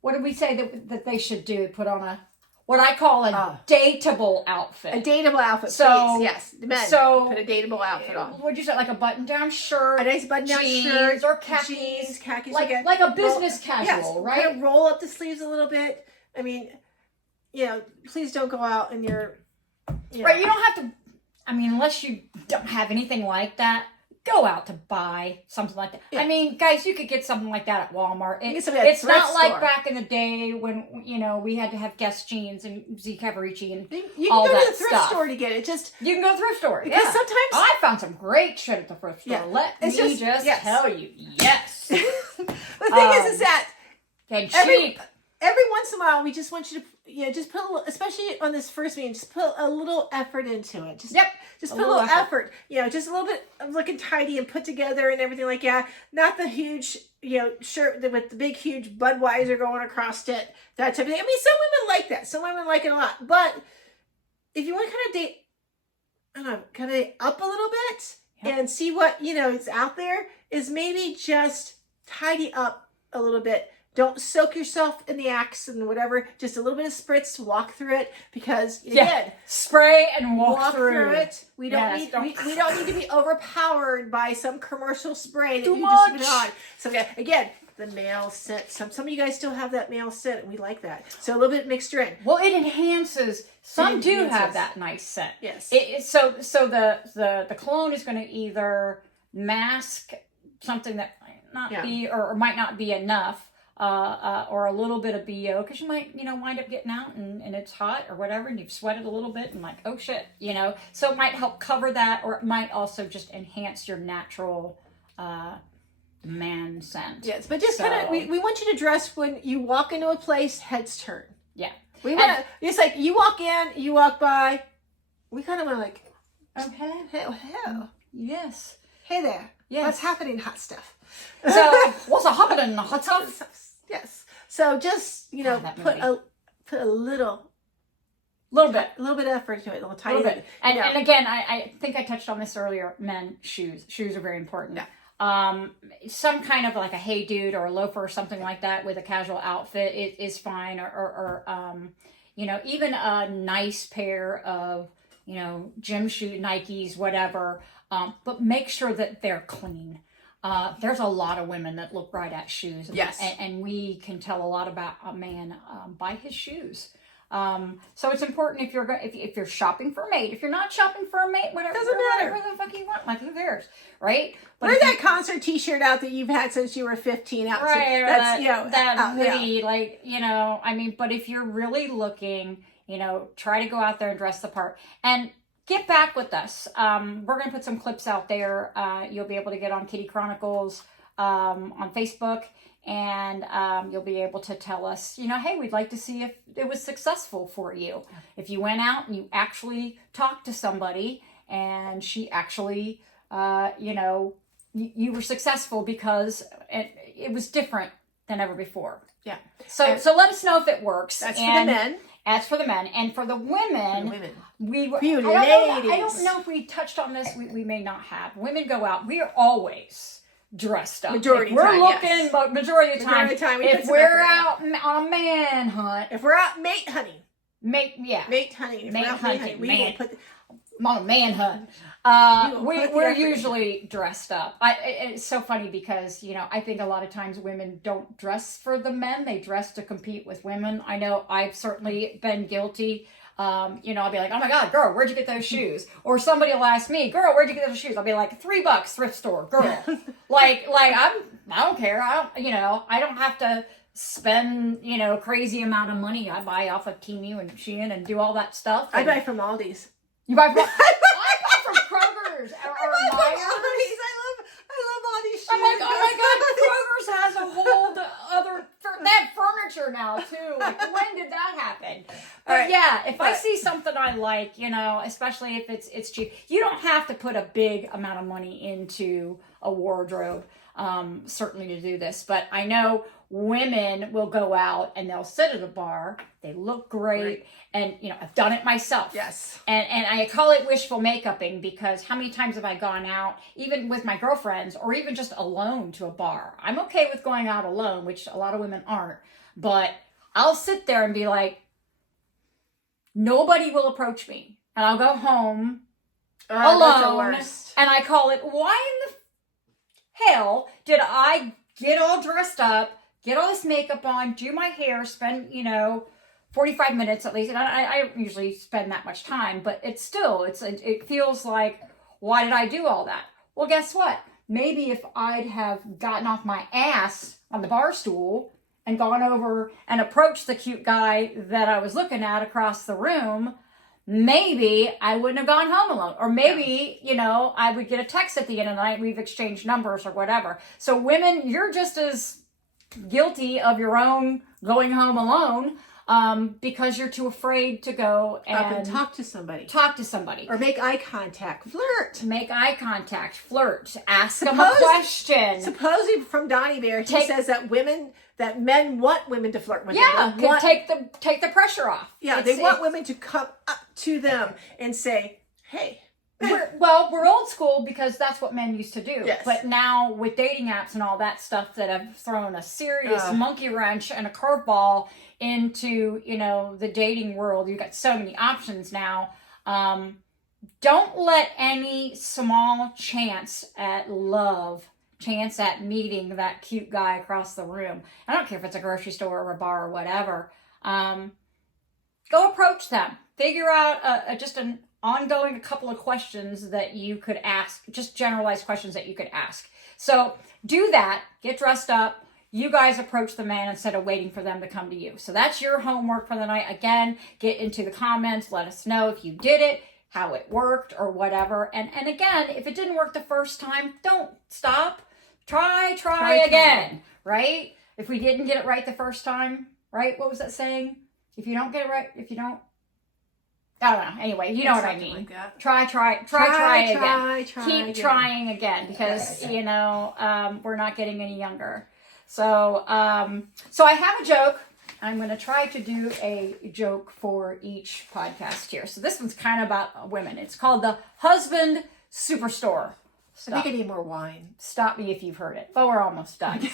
what did we say that they should do? Put on what I call a dateable outfit. A dateable outfit, So- please. Yes, the men. so- put a dateable outfit on. What'd you say? Like a button-down shirt, A nice button-down jeans shirt or khakis, jeans, khakis, like again. a business Roll- casual, yes, right? Kind of roll up the sleeves a little bit. I mean, you know, please don't go out in your. You know, Right, you don't have to, I mean, unless you don't have anything like that, go out to buy something like that. Yeah. I mean, guys, you could get something like that at Walmart. You get something at a It's not thrift like store. back in the day when, you know, we had to have Guess jeans and Zeke Cavarici, and You all can go to that the thrift stuff. store to get it. Just you can go to the thrift store. because Yeah. sometimes I found some great shit at the thrift store. Yeah. Let It's me just- just yes. tell you. Yes. the thing is that And Every- cheap. every once in a while we just want you to just put a little, especially on this first meeting, just put a little effort into it. Just Yep. Just A put a little little effort. You know, just a little bit of looking tidy and put together and everything like that. Not the huge, you know, shirt with the big, huge Budweiser going across it, that type of thing. I mean, some women like that. Some women like it a lot. But if you want to kind of date, I don't know, kind of up a little bit Yep. and see what, you know, is out there, is maybe just tidy up a little bit. Don't soak yourself in the Axe and whatever. Just a little bit of spritz, walk through it, because again, Spray and walk, walk through it. We don't Yes, need don't- we don't need to be overpowered by some commercial spray that Too you just put much. on. So again, the male scent. Some of you guys still have that male scent, and we like that. So a little bit mixed in. Well, it enhances. Some do enhances. have that nice scent. Yes. So the cologne is going to either mask something that might not Yeah. be or might not be enough, or a little bit of BO, because you might wind up getting out and it's hot or whatever, and you've sweated a little bit and like, oh shit, so it might help cover that, or it might also just enhance your natural man scent. Yes, but just So- kind of we want you to dress when you walk into a place, heads turn. Yeah. We want to. It's like you walk in, you walk by. We kind of want to like, Oh hello. hey, hello, Yes. hey there. Yes. What's happening, hot stuff? So what's a happening, hot stuff? Yes. So just God, that put movie. a little Little bit. of effort into it, a little A tiny little bit. And, Yeah. and again, I think I touched on this earlier. Men, shoes. Shoes are very important. Yeah. Some kind of like a hey dude or a loafer or something like that with a casual outfit is fine. Or even a nice pair of, gym shoe, Nikes, whatever. But make sure that they're clean. there's a lot of women that look right at shoes. Yes. And we can tell a lot about a man by his shoes. So it's important if you're shopping for a mate. If you're not shopping for a mate, whatever, Doesn't matter. whatever the fuck you want, like who cares, right? But Wear if that concert T-shirt out that you've had since you were 15 out. right, or That's that yeah. hoodie, like, I mean, but if you're really looking, try to go out there and dress the part and get back with us. We're going to put some clips out there. You'll be able to get on Kitty Chronicles on Facebook, and you'll be able to tell us, hey, we'd like to see if it was successful for you. If you went out and you actually talked to somebody and she actually, you were successful because it was different than ever before. Yeah. So let us know if it works. That's for the men. That's for the men. And for the women, we were, You I ladies. don't know if we touched on this. We may not have. Women go out. We are always dressed up. Majority if we're time, looking, yes. but majority of the time, we put if some we're effort in. out on a man hunt, If we're out mate hunting. mate hunting. If Mate we're out hunting, we man. will put I'm on a man hunt. will put the We're effort in. usually dressed up. It's so funny because, I think a lot of times women don't dress for the men. They dress to compete with women. I know I've certainly been guilty. I'll be like, oh my God, girl, where'd you get those shoes? Or somebody will ask me, girl, where'd you get those shoes? I'll be like, $3 thrift store, girl. I don't care. I don't have to spend, crazy amount of money. I buy off of Temu and Shein and do all that stuff. I buy from Aldi's. You buy from, I buy from Kroger's or Myers. I love Aldi's shoes. I'm like, oh my God, Kroger's has a whole other, they have furniture now too. Like, when did that happen? But Right. yeah, if I see something I like, especially if it's cheap, you don't have to put a big amount of money into a wardrobe, certainly to do this. But I know women will go out and they'll sit at a bar. They look great. Right. And, I've done it myself. Yes. And I call it wishful makeuping because how many times have I gone out, even with my girlfriends or even just alone to a bar? I'm okay with going out alone, which a lot of women aren't. But I'll sit there and be like, nobody will approach me. And I'll go home That's the alone. worst. And I call it, why in the hell did I get all dressed up, get all this makeup on, do my hair, spend, 45 minutes at least. And I don't usually spend that much time, but it's still, it feels like, why did I do all that? Well, guess what? Maybe if I'd have gotten off my ass on the bar stool and gone over and approached the cute guy that I was looking at across the room, maybe I wouldn't have gone home alone. Or maybe, I would get a text at the end of the night, we've exchanged numbers or whatever. So women, you're just as guilty of your own going home alone because you're too afraid to go Up and and talk to somebody. talk to somebody. Or make eye contact. Flirt. Make eye contact, flirt, ask them a question. Supposedly from Donnie Bear, he says that men want women to flirt with Yeah, them. They want, take the pressure off. yeah, they want women to come up to them and say, hey. We're old school because that's what men used to do. Yes. But now with dating apps and all that stuff that have thrown a serious monkey wrench and a curveball into, the dating world, you've got so many options now. Don't let any small chance at meeting that cute guy across the room. I don't care if it's a grocery store or a bar or whatever. Go approach them. Figure out just an ongoing a couple of questions that you could ask, just generalized questions that you could ask. So do that, get dressed up. You guys approach the man instead of waiting for them to come to you. So that's your homework for the night. Again, get into the comments. Let us know if you did it, how it worked or whatever. And again, if it didn't work the first time, don't stop. Try again, right? If we didn't get it right the first time, right? What was that saying? If you don't get it right, I don't know. Anyway, you know what I mean. Like that. Try again. Keep again. trying again because, we're not getting any younger. So I have a joke. I'm going to try to do a joke for each podcast here. So this one's kind of about women. It's called the Husband Superstore. I think I need more wine. Stop me if you've heard it. But we're almost done.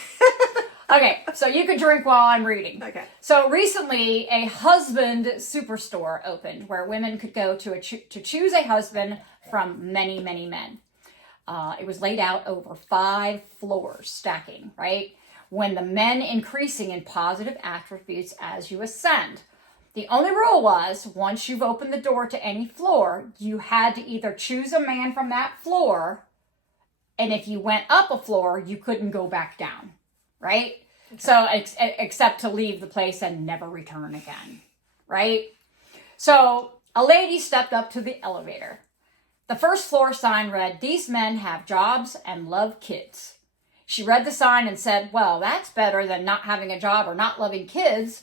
Okay, so you can drink while I'm reading. Okay. So recently, a husband superstore opened where women could go to choose a husband from many, many men. It was laid out over 5 floors, stacking, right? When the men increasing in positive attributes as you ascend. The only rule was, once you've opened the door to any floor, you had to either choose a man from that floor, and if you went up a floor, you couldn't go back down, right? Okay. So, except to leave the place and never return again, right? So, a lady stepped up to the elevator. The first floor sign read, "These men have jobs and love kids." She read the sign and said, well, that's better than not having a job or not loving kids,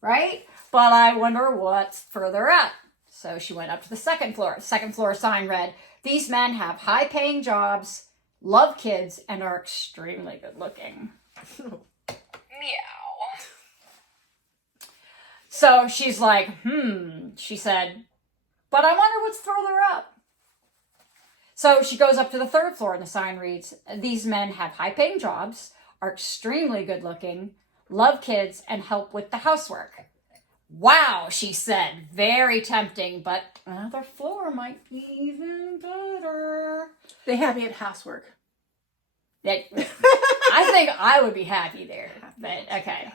right? But I wonder what's further up. So she went up to the second floor. Second floor sign read, "These men have high-paying jobs, love kids, and are extremely good-looking." Meow. So she's like, she said, "But I wonder what's further up." So she goes up to the third floor and the sign reads, "These men have high-paying jobs, are extremely good-looking, love kids, and help with the housework." "Wow," she said, "very tempting, but another floor might be even better." They have me at housework. I think I would be happy there, but okay.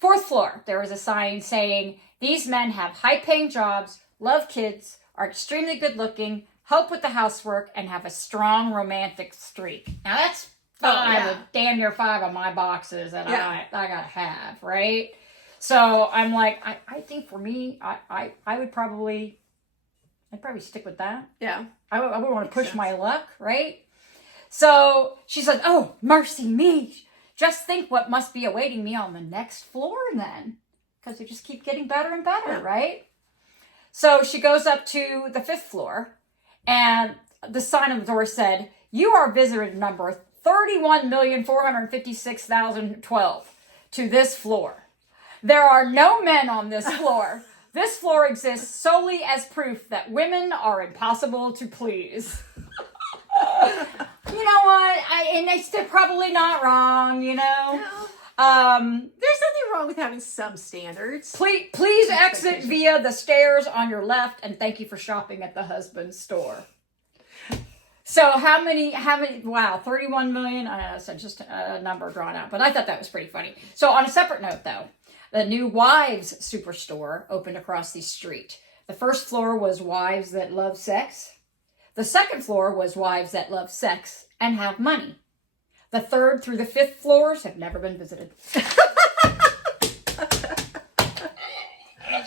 Fourth floor, there was a sign saying, "These men have high-paying jobs, love kids, are extremely good-looking, help with the housework, and have a strong romantic streak." Now that's 5, damn near 5 of my boxes that I gotta have, right? So I'm like, I think for me, I'd probably stick with that. Yeah. I would want to push my luck, right? So she said, "Oh, mercy me. Just think what must be awaiting me on the next floor then." Because they just keep getting better and better, right? So she goes up to the 5th floor, and the sign on the door said, "You are visitor number 31,456,012 to this floor. There are no men on this floor. This floor exists solely as proof that women are impossible to please." You know what? And they're probably not wrong, you know? No. There's nothing wrong with having some standards. Please exit via the stairs on your left, and thank you for shopping at the husband's store. So how many, wow, 31 million? I know, so just a number drawn out, but I thought that was pretty funny. So on a separate note, though, the new Wives Superstore opened across the street. The first floor was Wives That Love Sex. The second floor was Wives That Love Sex and Have Money. The 3rd through the 5th floors have never been visited. That's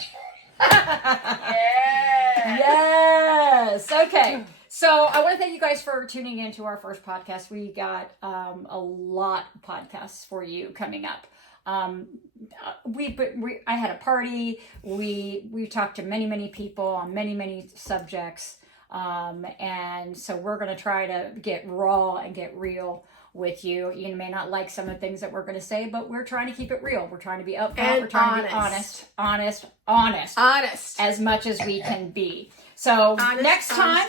fun. Yes. Okay. So I want to thank you guys for tuning in to our first podcast. We got a lot of podcasts for you coming up. I had a party. We talked to many people on many subjects. And so we're going to try to get raw and get real with you. You may not like some of the things that we're going to say, but we're trying to keep it real. We're trying to be upfront. And we're trying to be honest as much as we can be. So next time,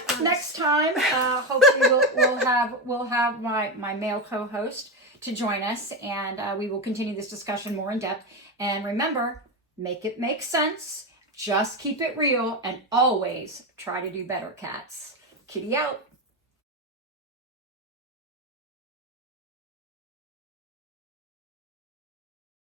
hopefully we'll have my male co-host to join us, and we will continue this discussion more in depth. And remember, make it make sense. Just keep it real, and always try to do better, cats. Kitty out.